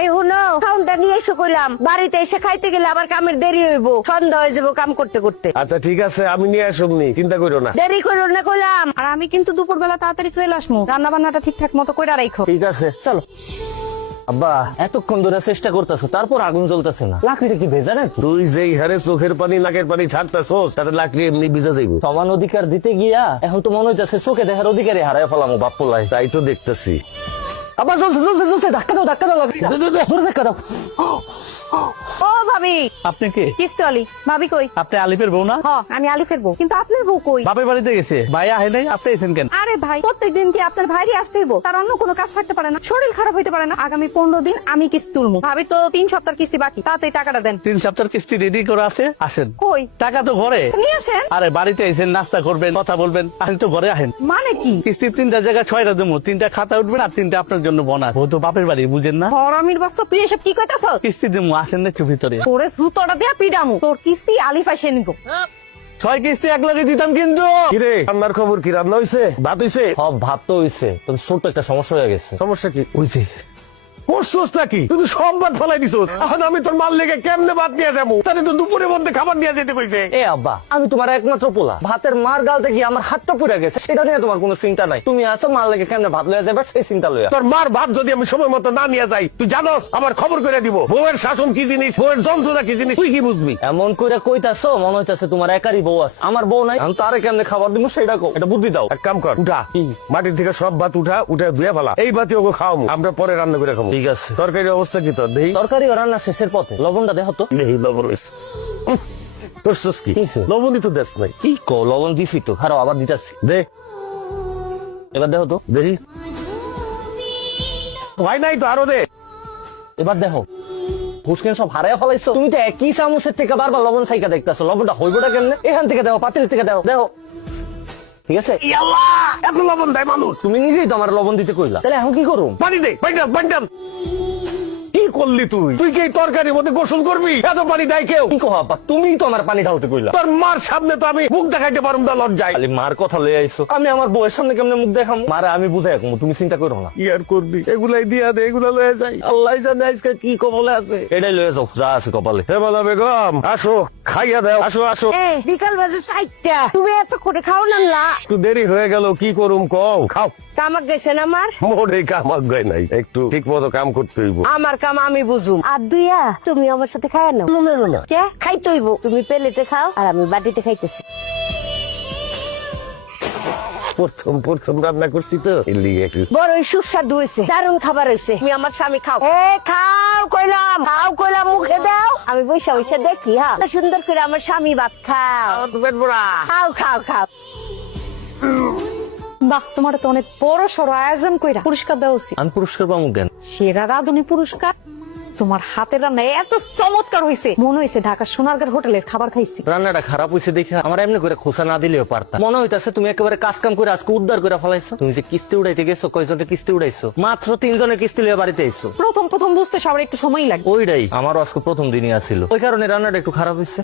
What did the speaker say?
এই হুনো খাউনটা নিয়ে এসে কইলাম বাড়িতে এসে খাইতে গেলে আবার কামের দেরি হইব, সন্ধ্যা হয়ে যাবো কাম করতে করতে। আচ্ছা ঠিক আছে, আমি নিয়ে আসবনি, চিন্তা করো না। দেরি করো না কইলাম। আর আমি কিন্তু দুপুরবেলা তাড়াতাড়ি চলে আসবো, রান্না বান্নাটা ঠিকঠাক মতো কইরা রাখো। ঠিক আছে চলো। আব্বা এতক্ষণ ধরে চেষ্টা করতেছো, তারপর আগুন জ্বলতেছে না, লাকড়িটা কি ভেজা নাকি? তুই যেই হারে চোখের পানি নাকের পানি ছাড়তেছস তাতে লাকড়ি এমনি ভিজা যাইব। সমান অধিকার দিতে গিয়া এখন তো মনে হইতেছে চোখে দেখার অধিকারই হারাই ফেলামো বাপ্পলাই। তাই তো দেখতেছি। আবার জ্বলছে জ্বলছে জ্বলছে, ধাক্কা দাও লাকড়ি জোরে ধাক্কা দাও। ও ভাবি, আপনি কে? কিস্তি আলি। ভাবি কই? আপনি আলিফের বউ না? হ, আমি আলিফের বউ, কিন্তু আপনার বউ কই? বাপের বাড়িতে গেছে। ভাই আহে নাই, আপনি এসেন কেন? আরে ভাই, প্রত্যেকদিন কি আপনার ভাইরই আসতে হইব? তার অন্য কোনো কাজ থাকতে পারে না? শরীর খারাপ হইতে পারে না? আগামী 15 দিন আমি কিস্তি তুলবো। ভাবি তো 3 সপ্তাহ কিস্তি বাকি, তাড়াতাড়ি টাকাটা দেন। 3 সপ্তাহের কিস্তি রেডি করে আছে, আসেন। কই? টাকা তো ঘরে। নিয়ে আসেন। আরে বাড়িতে এসেন, নাস্তা করবেন, কথা বলবেন, আসেন তো ঘরে আহেন। মানে কি? কিস্তি 3টা জায়গায় 6টা দেবো, 3টা খাতা উঠবেন আর 3টা আপনার জন্য বোনাস। ও তো বাপের বাড়ি, বুঝেন না? হরামির বাচ্চা, তুই এসব কি কইতাছস? কিস্তি দেবো, আসেন না একটু ভিতরে। তোরে জুতোটা দিয়া পিডামু, তোর কিস্তি আলিফ এসে নিব। 6 কিস্তি এক লগে দিতাম কিন্তু। কিরে রান্নার খবর কি? রান্না হইছে? ভাত হইছে? সব ভাত তো হইছে, তবে ছোট্ট একটা সমস্যা হয়ে গেছে। সমস্যা কি? হইছে করছস নাকি? তুই তো সব ভাত ফলাই দিছস। এখন আমি তোর মাল লেগে কেমনে ভাত নিয়ে যাবো? তাহলে তো দুপুরের মধ্যে খাবার নিয়ে যেতে কইছে। এ আব্বা, আমি তোমার একমাত্র পোলা, ভাতের মার গালতে গিয়ে আমার হাতটা পুড়ে গেছে, সেটা নিয়ে তোমার কোনো চিন্তা নাই। তুমি আসো মাল লেগে কেমনে ভাত লয়ে যাবে সেই চিন্তা লইয়া। তোর মার ভাত যদি আমি সময় মতো না নিয়ে যাই, তুই জানোস আমার খবর করে দিব। বউয়ের শাসন কি জিনিস, বউয়ের যন্ত্রণা কি জিনিস, তুই কি বুঝবি? এমন কইরা কইতাছো মনে হইতাছে তোমার একারই বউ আছে, আমার বউ নাই। আমি তারে কেমনে খাবার দিব সেটা কও, এটা বুদ্ধি দাও। এক কাম কর, উঠা মাটির থেকে সব ভাত উঠা ধুয়ে ফেলা। এই ভাতি ওকে খাওয়াবো, আমরা পরে রান্না করে খাবো। ঠিক আছে। তরকারির অবস্থা কি তোর? দেই তরকারি ও রান্না শেষের পথে, লবণটা দেখো তো। দেই লবণ হইছে। করছস কি? কিসে? লবণই তো দেশ নাই। কি কও, লবণ দিছি তো, খারাপ আবার দিতাছি। দে এবার দেখো তো। দেখি হয় নাই তো, আরো দে। এবার দেখো ফুসকেন সব হারাইয়া ফেলাইছো। তুমি তো একই চামচের থেকে বারবার লবণ সাইকা দেখতেছো, লবণটা হইবটা কেমনে? এখান থেকে দেখো, পাতিল থেকে দেখো দেখো। ঠিক আছে? ইয়াল্লাহ, এত লবণ দেয় মানুষ? তুমি নিজেই তো আমার লবণ দিতে কইলা, তাহলে এখন কি করুম? পানি দে, পানি কি করলি তুই? তুই কি এই তরকারির মধ্যে গোসল করবি? এত পানি দেয় কেউ? কি কো আপা, তুমিই তো আমার পানি ঢালতে কইলা। তোর মার সামনে তো আমি মুখ দেখাইতে পারুম না, লজ্জায়। খালি মার কথা লয়ে আইছো, আমি আমার বউয়ের সামনে কেমনে মুখ দেখাম? মারে আমি বুঝাই রাখবো, তুমি চিন্তা করো না। কি আর করবি? এগুলাই দিয়া দে, এগুলা লয়ে যাই। আল্লাহ জানে আজকে কি কবলে আছে। এটাই লয়ে যাও, যা আছে কপালে। হে বলা বেগম, আসো খাইয়া দাও, আসো আসো। এ বিকাল বাজে 4টা, তুমি এত করে খাও না? একটু দেরি হয়ে গেল, কি করুম কও? খাও। কামাক গেছেন আমার? মোরে কামাক গায় নাই, একটু ঠিক মতো কাম করতে হইব। আমার কাম আমি বুঝুম। আর দুইয়া তুমি আমার সাথে খায় না? না কে খাইতে হইব? তুমি প্লেটে খাও আর আমি বাটিতে খাইতেছি। প্রথম রান্না করছি তো, এর লিগে একটু বড় সুস্বাদু হয়েছে, দারুণ খাবার হয়েছে। তুমি আমার স্বামী খাও। এ খাও কইলাম, খাও কইলাম, মুখে দাও। আমি বৈশা বৈশা দেখি। হ্যাঁ, সুন্দর করে আমার স্বামী ভাত খাও। খাও খাও খাও। বাহ, তোমার তো অনেক বড় সড় আয়োজন কইরা পুরস্কার দেওয়া উচিত। আমি পুরস্কার পাবো কেন? সেরা রাঁধুনি পুরস্কার। তোমার হাতের রান্না এত চমৎকার হয়েছে, মনে হয়েছে ঢাকা সোনারগাঁর হোটেলের খাবার খাইছি। রান্নাটা খারাপ হয়েছে দেখে আমার এমনি করে খোসা না দিলেও পারতাম। মনে হইতাছে তুমি একেবারে কাজ কাম করে আজকে উদ্ধার করে ফেলাইছো। তুমি যে কিস্তি উড়াইতে গেছো, কয়জনের কিস্তি উড়াইছো? মাত্র 3 জনের কিস্তি লিয়ে বাড়িতে আইছো। প্রথম বুঝতে সবার একটু সময় লাগে। ওইটাই আমারও আজকে প্রথম দিনই আসিল, ওই কারণে রান্নাটা একটু খারাপ হয়েছে।